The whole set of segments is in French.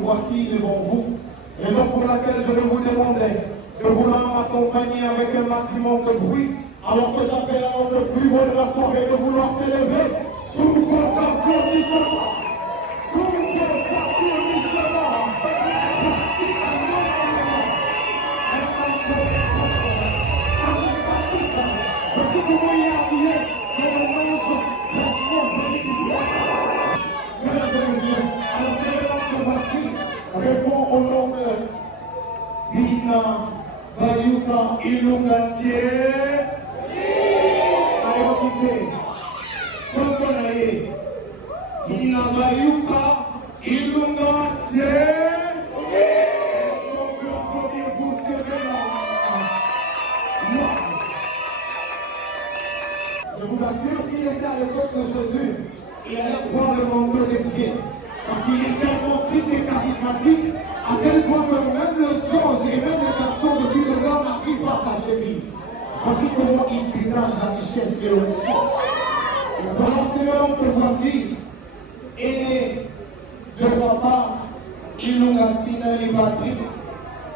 Voici devant vous, raison pour laquelle je vais vous demander de vouloir m'accompagner avec un maximum de bruit, alors que j'appelle à l'homme le plus beau de la soirée de vouloir s'élever sous vos applaudissements. Sous vos applaudissements. Voici un voici comment il est habillé comme un ange fraîchement venu du ciel. Mesdames et messieurs, alors c'est maintenant que voici répond au nom de Dina Bayuka Ilungatie. Ayokite. Kokonaye. Dina Bayuka Ilungatie. Est-ce qu'on peut applaudir pour ce Je vous assure, s'il était à l'époque de Jésus, il allait prendre le manteau des pieds. Parce qu'il est tellement strict et charismatique, à tel point que même le songe et même les garçons de filles de l'homme n'arrivent pas à sa cheville. Voici comment il dégage la richesse et l'onction. Voilà, c'est l'homme que voici, aîné de papa, Ilungasina Libatrice,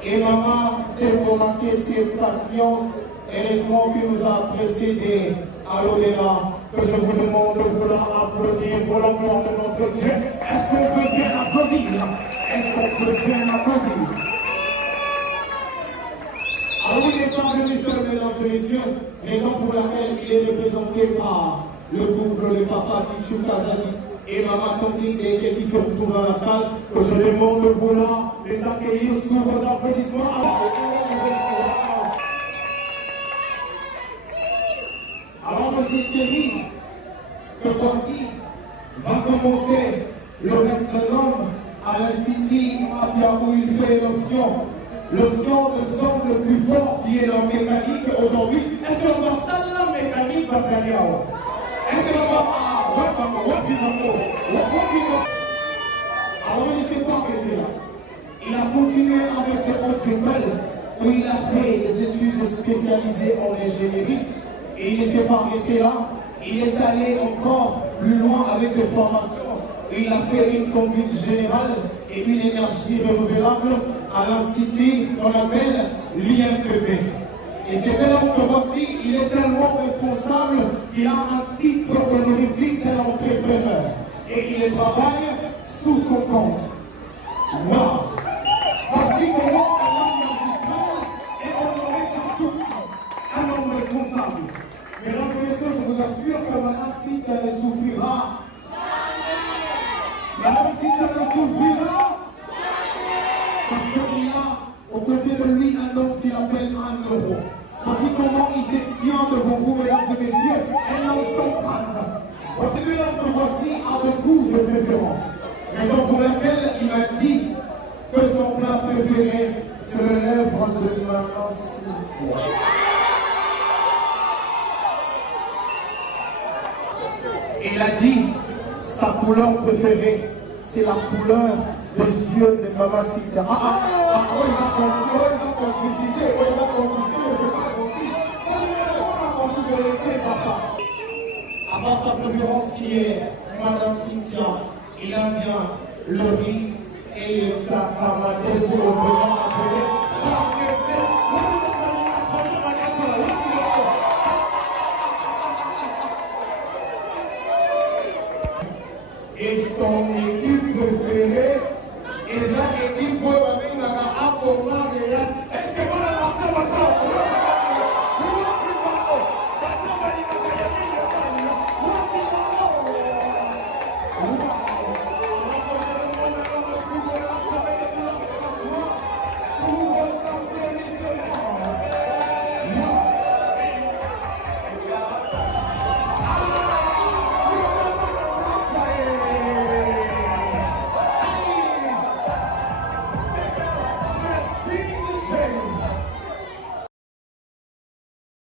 et maman de remarquer ses patience et laisse-moi qui nous a précédés à l'au-delà, que je vous demande de vouloir applaudir pour la gloire de notre Dieu. Est-ce qu'on peut bien applaudir? Est-ce qu'on peut bien applaudir? Alors il est parvenu sur mesdames et messieurs, raison pour laquelle il est représenté par le couple, le papa Pichu Kazali et maman Tontine Deke qui se retrouvent dans la salle, que je demande de vouloir les accueillir sous vos applaudissements. Alors, monsieur Thierry, que voici, va commencer le rêve d'un homme à l'Institut Mafia où il fait l'option de son le plus fort qui est la mécanique aujourd'hui. Est-ce qu'on va ça la mécanique va s'allier? Est-ce qu'on va. Alors, il ne s'est pas arrêté là. Il a continué avec des hautes écoles où il a fait des études spécialisées en ingénierie. Et il ne s'est pas arrêté là, il est allé encore plus loin avec des formations. Il a fait une conduite générale et une énergie renouvelable à l'institut qu'on appelle l'IMPP. Et c'est tel homme que voici, il est tellement responsable qu'il a un titre honorifique d'entrepreneur. Et il travaille sous son compte. Voilà. Voici comment un homme magistral est honoré par tous. Un homme responsable. Mesdames et messieurs, je vous assure que Madame Cynthia ne souffrira. Madame Cynthia ne souffrira. Parce qu'il a au côté de lui un homme qu'il appelle un euro. Voici comment il se tient devant vous, mesdames et messieurs, un homme sans crainte. Voici l'homme que voici a de goûts et préférences. Raison pour laquelle il m'a dit que son plat préféré, c'est le lèvre de Maman Cynthia. Il a dit, sa couleur préférée, c'est la couleur des yeux de Maman Cynthia. Où ils ont complicité, c'est pas gentil. On a vérité, papa. À part sa préférence qui est Madame Cynthia, il aime bien le riz et les tacamates sur le blanc.